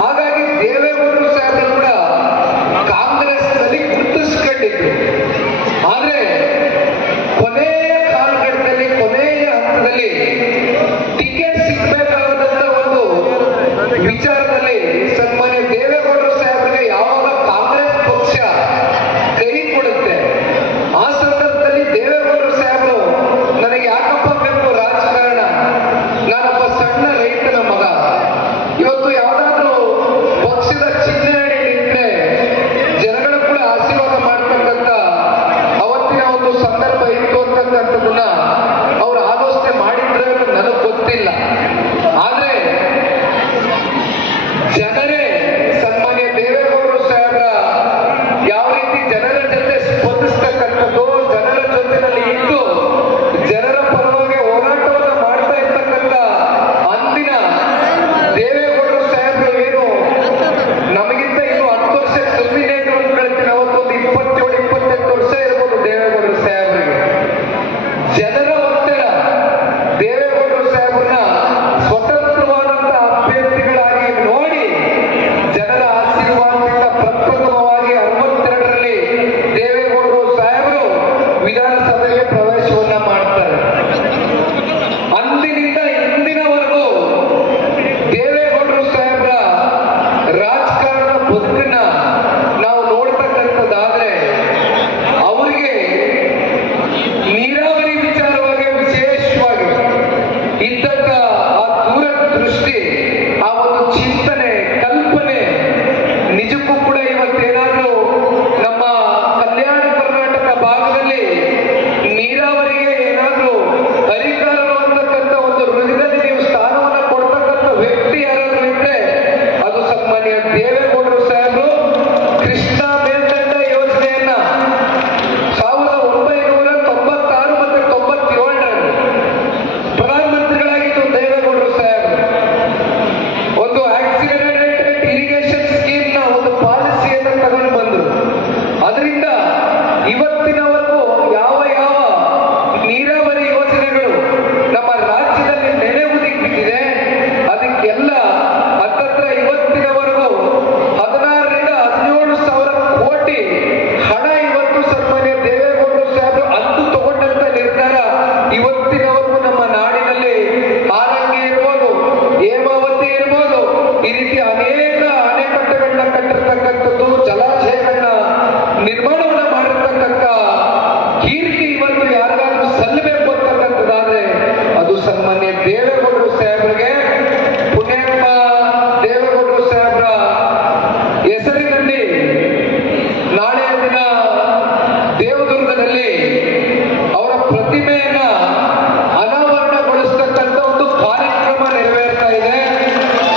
ಹಾಗಾಗಿ ದೇವೇಗೌಡರು ಸಾಹೇಬರು ಕೂಡ ಕಾಂಗ್ರೆಸ್ನಲ್ಲಿ ಗುರುತಿಸ್ಕೊಂಡಿದ್ರು. ಆದ್ರೆ ಕೊನೆಯ ಕಾಲಘಟ್ಟದಲ್ಲಿ, ಕೊನೆಯ ಹಂತದಲ್ಲಿ ಟಿಕೆಟ್ ಸಿಗ್ಬೇಕಾದಂತ ಒಂದು ವಿಚಾರ papel. que ಕೀರ್ತಿ ಇವತ್ತು ಯಾರಿಗಾದ್ರೂ ಸಲ್ಲಬೇಕು ಅಂತಕ್ಕಂಥದ್ದಾದ್ರೆ ಅದು ಸನ್ಮಾನ್ಯ ದೇವೇಗೌಡರು ಸಾಹೇಬರಿಗೆ. ಪುಣ್ಯಪ್ಪ ದೇವೇಗೌಡರು ಸಾಹೇಬರ ಹೆಸರಿನಲ್ಲಿ ನಾಳೆ ದಿನ ದೇವದುರ್ಗದಲ್ಲಿ ಅವರ ಪ್ರತಿಮೆ